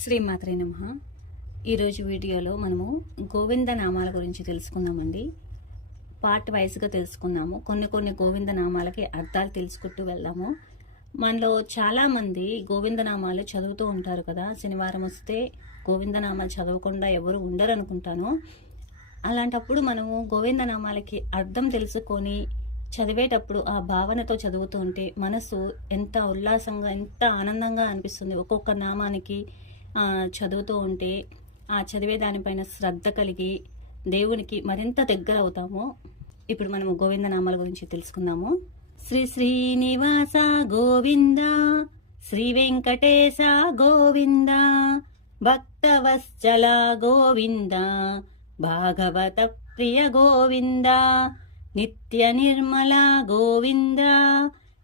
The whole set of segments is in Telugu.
శ్రీమాత్రే నమః. ఈరోజు వీడియోలో మనము గోవింద నామాల గురించి తెలుసుకుందామండి. పార్ట్ వైజ్గా తెలుసుకుందాము. కొన్ని గోవింద నామాలకి అర్థాలు తెలుసుకుంటూ వెళ్దాము. మనలో చాలామంది గోవింద నామాలు చదువుతూ ఉంటారు కదా. శనివారం వస్తే గోవింద నామాలు చదవకుండా ఎవరు ఉండరు అనుకుంటాను. అలాంటప్పుడు మనము గోవింద నామాలకి అర్థం తెలుసుకొని చదివేటప్పుడు ఆ భావనతో చదువుతూ ఉంటే మనసు ఎంత ఉల్లాసంగా, ఎంత ఆనందంగా అనిపిస్తుంది. ఒక్కొక్క నామానికి చదువుతూ ఉంటే ఆ చదివే దానిపైన శ్రద్ధ కలిగి దేవునికి మరింత దగ్గర అవుతాము. ఇప్పుడు మనము గోవింద నామాల గురించి తెలుసుకుందాము. శ్రీ శ్రీనివాస గోవింద, శ్రీ వెంకటేశ గోవింద, భక్తవత్సల గోవింద, భాగవత ప్రియ గోవింద, నిత్య నిర్మల గోవింద,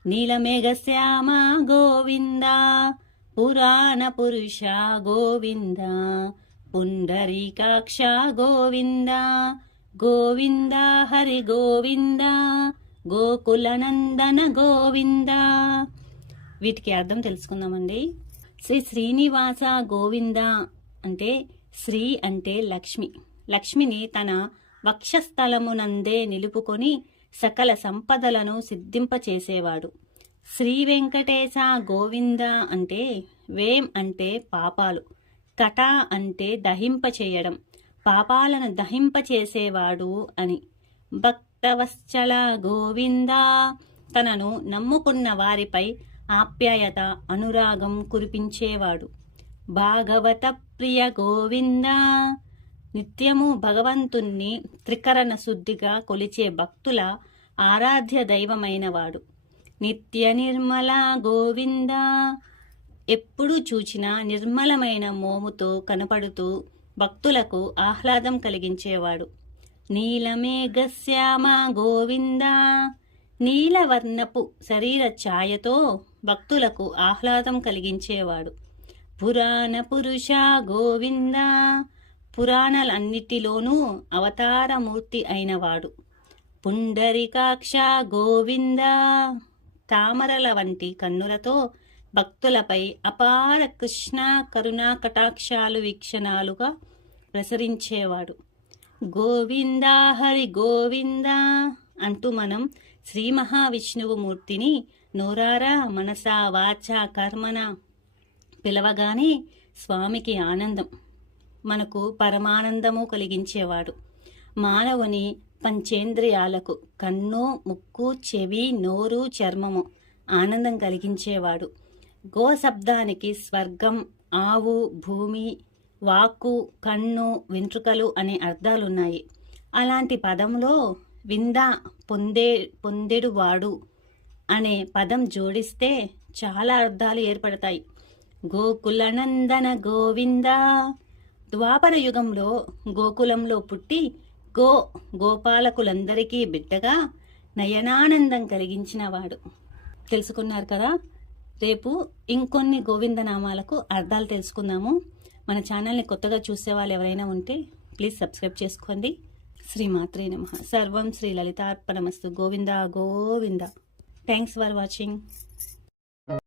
నీలమేఘ శ్యామ గోవింద, పురాణ పురుష గోవింద, పుండరీకాక్ష గోవింద, గోవింద హరి గోవింద, గోకులనందన గోవింద. వీటికి అర్థం తెలుసుకుందామండి. శ్రీ శ్రీనివాస గోవింద అంటే శ్రీ అంటే లక్ష్మి. లక్ష్మిని తన వక్షస్థలమునందే నిలుపుకొని సకల సంపదలను సిద్ధింపచేసేవాడు. శ్రీ వెంకటేశ గోవింద అంటే వేం అంటే పాపాలు, కట అంటే దహింపచేయడం, పాపాలను దహింపచేసేవాడు అని. భక్తవత్సల గోవింద తనను నమ్ముకున్న వారిపై ఆప్యాయత, అనురాగం కురిపించేవాడు. భాగవత ప్రియ గోవింద నిత్యము భగవంతుణ్ణి త్రికరణ శుద్ధిగా కొలిచే భక్తుల ఆరాధ్య దైవమైనవాడు. నిత్య నిర్మల గోవింద ఎప్పుడు చూచినా నిర్మలమైన మోముతో కనపడుతూ భక్తులకు ఆహ్లాదం కలిగించేవాడు. నీలమేఘ శ్యామ గోవింద నీలవర్ణపు శరీర ఛాయతో భక్తులకు ఆహ్లాదం కలిగించేవాడు. పురాణ పురుష గోవింద పురాణాలన్నిటిలోనూ అవతారమూర్తి అయినవాడు. పుండరీకాక్ష గోవింద తామరల వంటి కన్నులతో భక్తులపై అపార కృష్ణ కరుణా కటాక్షాలు వీక్షణాలుగా ప్రసరించేవాడు. గోవింద హరి గోవింద అంటూ మనం శ్రీ మహావిష్ణువు మూర్తిని నోరారా మనసా వాచ కర్మన పిలవగానే స్వామికి ఆనందం, మనకు పరమానందము కలిగించేవాడు. మానవుని పంచేంద్రియాలకు కన్ను, ముక్కు, చెవి, నోరు, చర్మము ఆనందం కలిగించేవాడు. గో శబ్దానికి స్వర్గం, ఆవు, భూమి, వాక్కు, కన్ను, వెంట్రుకలు అనే అర్థాలున్నాయి. అలాంటి పదంలో వింద పొందెడువాడు అనే పదం జోడిస్తే చాలా అర్థాలు ఏర్పడతాయి. గోకులనందన గోవింద ద్వాపర యుగంలో గోకులంలో పుట్టి గోపాలకులందరికీ బిడ్డగా నయనానందం కలిగించినవాడు. తెలుసుకున్నారు కదా. రేపు ఇంకొన్ని గోవిందనామాలకు అర్థాలు తెలుసుకుందాము. మన ఛానల్ని కొత్తగా చూసే వాళ్ళు ఎవరైనా ఉంటే ప్లీజ్ సబ్స్క్రైబ్ చేసుకోండి. శ్రీమాత్రే నమః. సర్వం శ్రీ లలితార్పణమస్తు. Govinda Govinda. Thanks for watching.